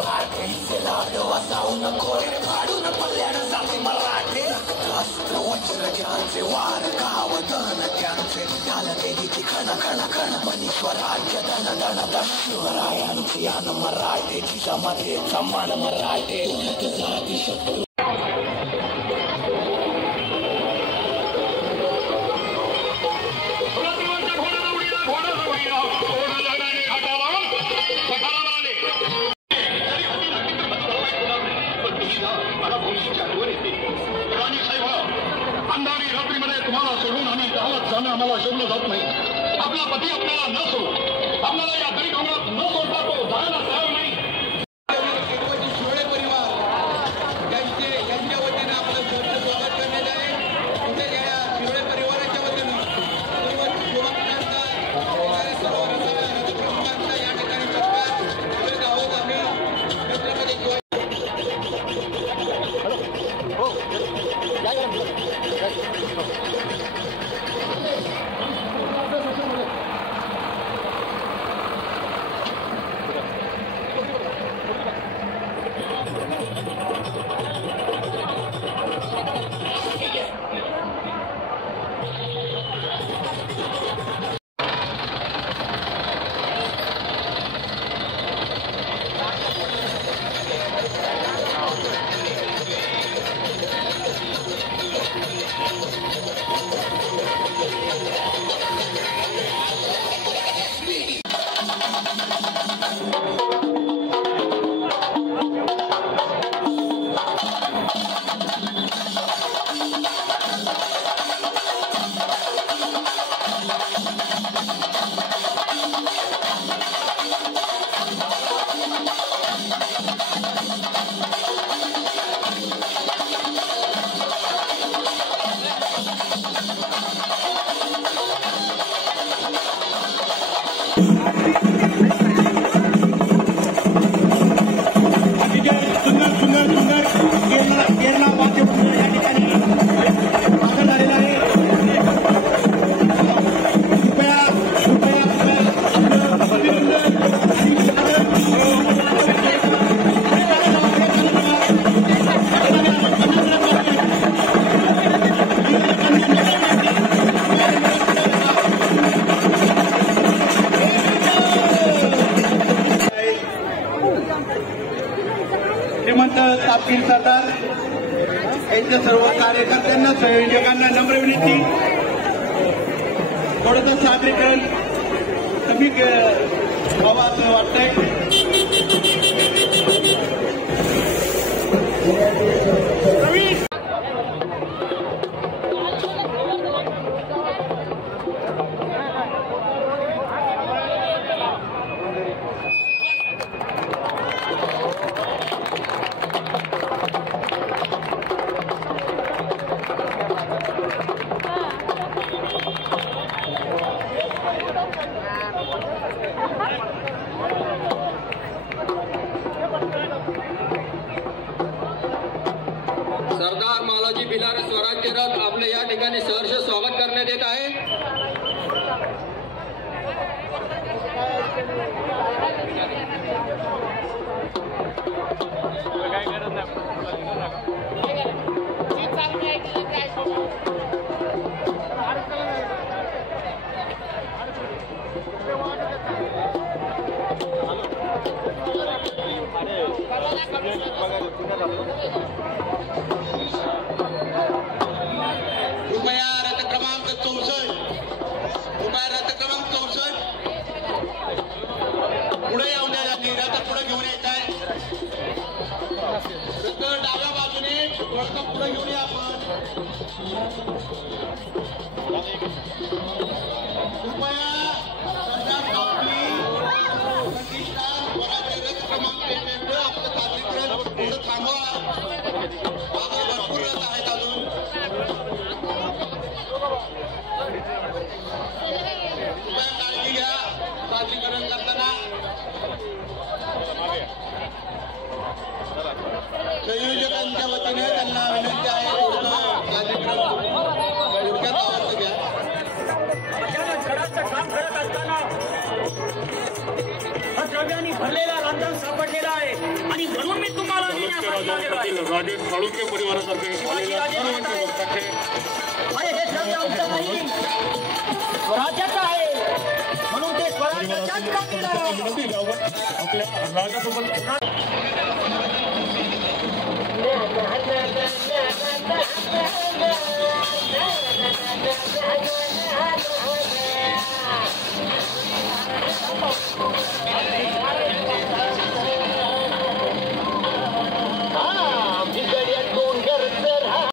मराठे लाडो वाचावून कोरे फाडून पल्ल्यानं जाते मराठे अस्त्र वज्र ज्यांचे वार गावधन त्यांचे घालते की खण खण खण मनीश्वराज्य धन धन धन शिवरायांची यान मराठे जिजामध्ये समान मराठे जाती शत्रू आम्हाला शोधलं जात नाही. आपला पती आपल्याला न सोडू, आपल्याला या गरीब अंगात न सोडता तो जायला तयार नाही. शिरोळे परिवार यांच्या वतीनं आपलं स्वागत करण्यात आहे. कुठे या शिरोळे परिवाराच्या वतीनं सर्व या ठिकाणी सत्कार आहोत आम्ही छत्रपती श्रीमंत तापकीर सरदार यांच्या सर्व कार्यकर्त्यांना संयोजकांना नम्र विनंती. थोडंसं सादरीकरण कमी व्हावं असं वाटतंय. सरदार मालोजी भिलार स्वराज्य रथ आपले या ठिकाणी सहर्ष स्वागत करण्यात येत आहे. कृपया रथ क्रमांक 64 पुढे येऊन द्या. रथ पुढे घेऊन यायचा आहे. रथ डाव्या बाजूने रथ पुढे घेऊन या. आपण कृपया सरदार रथ क्रमांक 1 आपलं सादरीकरण पुढे थांबवा. भरपूर रथ आहेत अजून. कृपया काळजी घ्या सादरीकरण करताना. संयोजकांच्या वतीने त्यांना विनंती आहे सादरीकरण योग्य आवश्यक घ्या. काम करत असताना हा सगळ्यांनी भरलेला हातात सापडलेला आहे आणि म्हणून मी तुम्हाला नेण्यासाठी आलेलो आहे. राजेश साळुंके परिवारातर्फे अरे हे शब्द आमचं नाही, स्वराज्याचं आहे, म्हणून ते स्वराज्याच्याच कापलेलं आहे. आपल्या राजासोबत